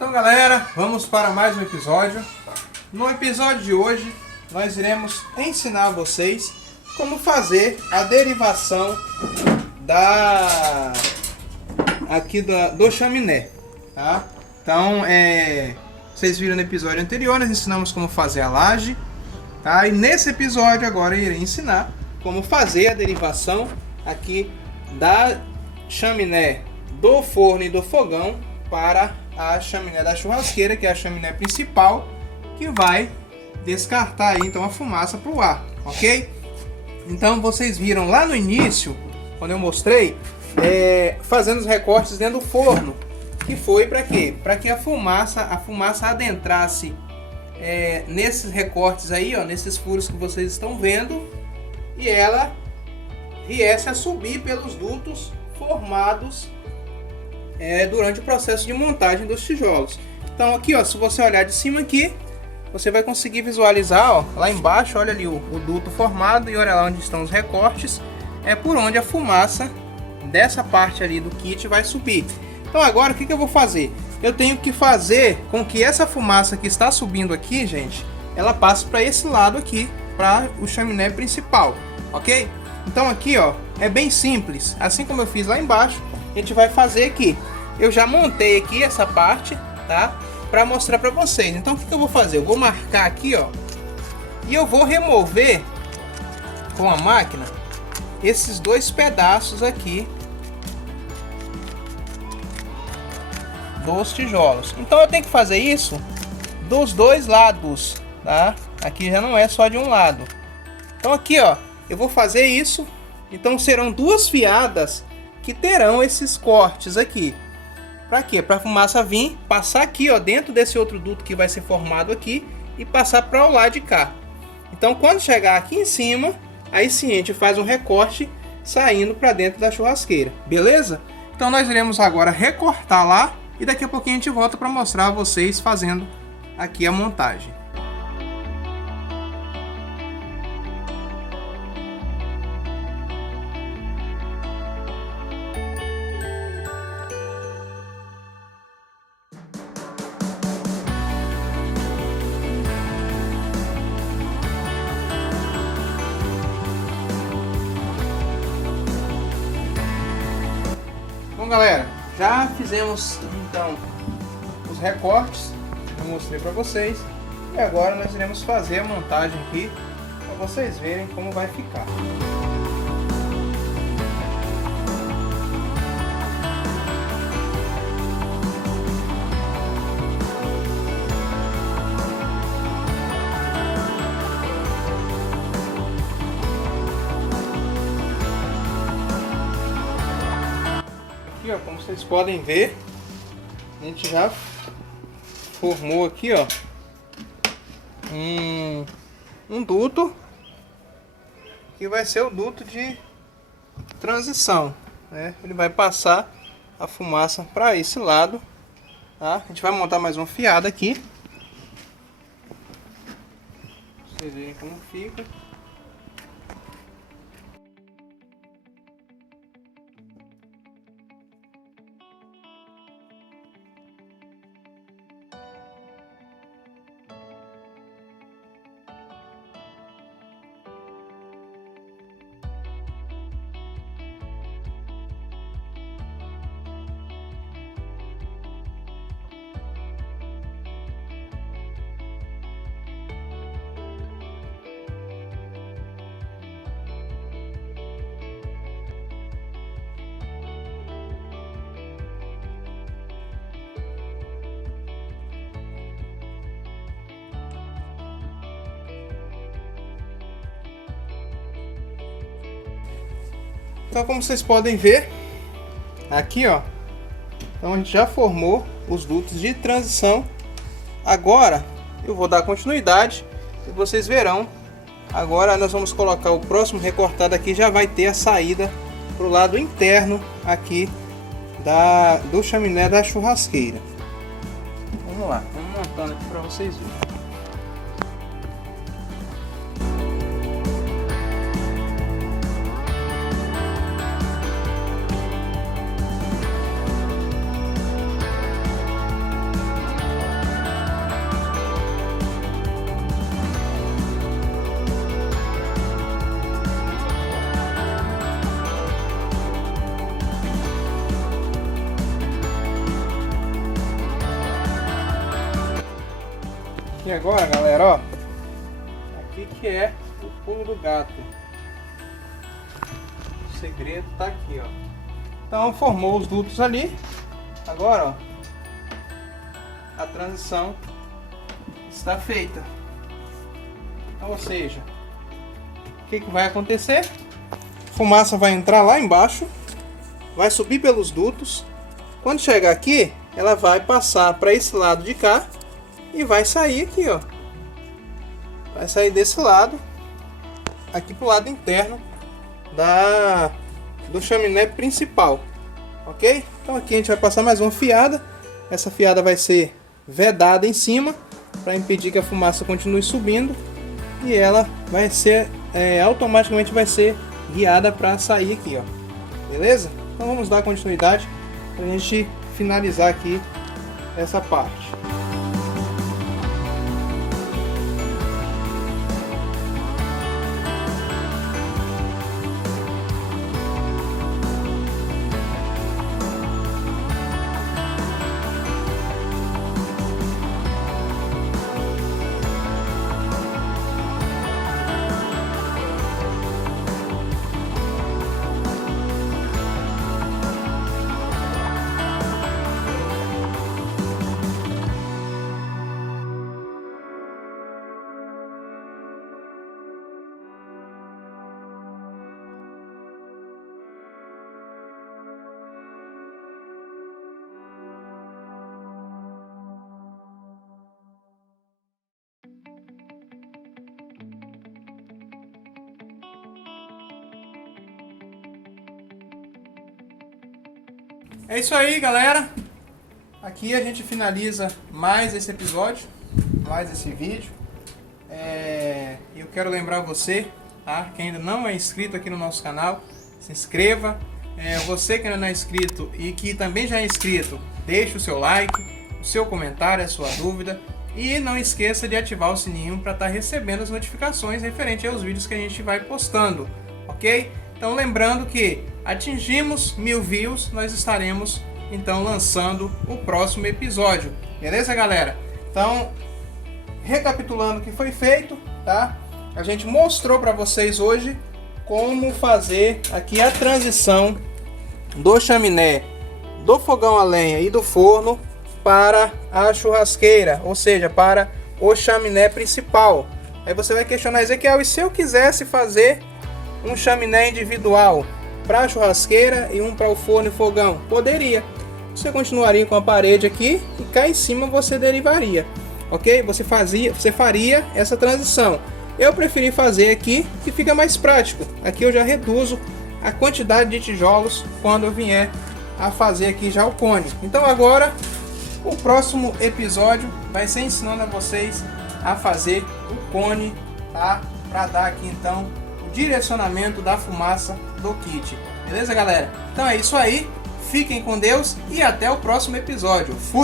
Então galera, vamos para mais um episódio. No episódio de hoje, nós iremos ensinar vocês como fazer a derivação do chaminé, tá? Então, vocês viram no episódio anterior, nós ensinamos como fazer a laje, tá? E nesse episódio agora eu irei ensinar como fazer a derivação aqui da chaminé do forno e do fogão para a chaminé da churrasqueira, que é a chaminé principal, que vai descartar aí, então a fumaça para o ar, ok? Então vocês viram lá no início, quando eu mostrei, fazendo os recortes dentro do forno, que foi para quê? Para que a fumaça adentrasse nesses recortes aí, ó, nesses furos que vocês estão vendo, e ela viesse a subir pelos dutos formados durante o processo de montagem dos tijolos. Então aqui, ó, se você olhar de cima aqui, você vai conseguir visualizar, ó, lá embaixo, olha ali o duto formado, e olha lá onde estão os recortes, é por onde a fumaça dessa parte ali do kit vai subir. Então agora o que eu vou fazer? Eu tenho que fazer com que essa fumaça que está subindo aqui, gente, ela passe para esse lado aqui, para o chaminé principal, ok? Então aqui, ó, é bem simples, assim como eu fiz lá embaixo, a gente vai fazer aqui. Eu já montei aqui essa parte, tá? Para mostrar para vocês. Então o que eu vou fazer? Eu vou marcar aqui, ó, e eu vou remover com a máquina esses dois pedaços aqui dos tijolos. Então eu tenho que fazer isso dos dois lados, tá? Aqui já não é só de um lado. Então aqui, ó, eu vou fazer isso. Então serão duas fiadas que terão esses cortes aqui. Para quê? Para a fumaça vir, passar aqui, ó, dentro desse outro duto que vai ser formado aqui e passar para o lado de cá. Então quando chegar aqui em cima, aí sim a gente faz um recorte saindo para dentro da churrasqueira, beleza? Então nós iremos agora recortar lá e daqui a pouquinho a gente volta para mostrar a vocês fazendo aqui a montagem. Bom galera, já fizemos então os recortes, eu mostrei para vocês, e agora nós iremos fazer a montagem aqui para vocês verem como vai ficar. Aqui, ó, como vocês podem ver, a gente já formou aqui, ó, um duto que vai ser o duto de transição, né? Ele vai passar a fumaça para esse lado, tá? A gente vai montar mais uma fiada aqui, pra vocês verem como fica. Então, como vocês podem ver aqui, ó, então a gente já formou os dutos de transição. Agora eu vou dar continuidade e vocês verão. Agora nós vamos colocar o próximo recortado aqui, já vai ter a saída para o lado interno aqui do chaminé da churrasqueira. Vamos lá, vamos montando aqui para vocês verem. aqui agora, galera, ó. Aqui que é o pulo do gato. O segredo tá aqui, ó. Então formou os dutos ali. Agora, ó, a transição está feita. Então, ou seja, o que vai acontecer? A fumaça vai entrar lá embaixo, vai subir pelos dutos. Quando chegar aqui, ela vai passar para esse lado de cá e vai sair aqui, ó. Vai sair desse lado, aqui pro lado interno do chaminé principal, ok? Então aqui a gente vai passar mais uma fiada. Essa fiada vai ser vedada em cima para impedir que a fumaça continue subindo, e ela vai ser automaticamente vai ser guiada para sair aqui, ó. Beleza? Então vamos dar continuidade para a gente finalizar aqui essa parte. É isso aí, galera. Aqui a gente finaliza mais esse episódio, mais esse vídeo. Eu quero lembrar você, tá, que ainda não é inscrito aqui no nosso canal, se inscreva. Você que ainda não é inscrito e que também já é inscrito, deixe o seu like, o seu comentário, a sua dúvida. E não esqueça de ativar o sininho para estar recebendo as notificações referente aos vídeos que a gente vai postando, ok? Então lembrando que atingimos 1000 views, nós estaremos então lançando o próximo episódio, beleza, galera? Então, recapitulando o que foi feito, tá? A gente mostrou para vocês hoje como fazer aqui a transição do chaminé, do fogão a lenha e do forno para a churrasqueira, ou seja, para o chaminé principal. Aí você vai questionar, Ezequiel, e se eu quisesse fazer um chaminé individual para a churrasqueira e um para o forno e fogão? Poderia. Você continuaria com a parede aqui e cá em cima você derivaria, ok? Você faria essa transição. Eu preferi fazer aqui, que fica mais prático. Aqui eu já reduzo a quantidade de tijolos quando eu vier a fazer aqui já o cone. Então agora o próximo episódio vai ser ensinando a vocês a fazer o cone, tá? Para dar aqui então o direcionamento da fumaça do kit. Beleza, galera? Então é isso aí. Fiquem com Deus e até o próximo episódio. Fui!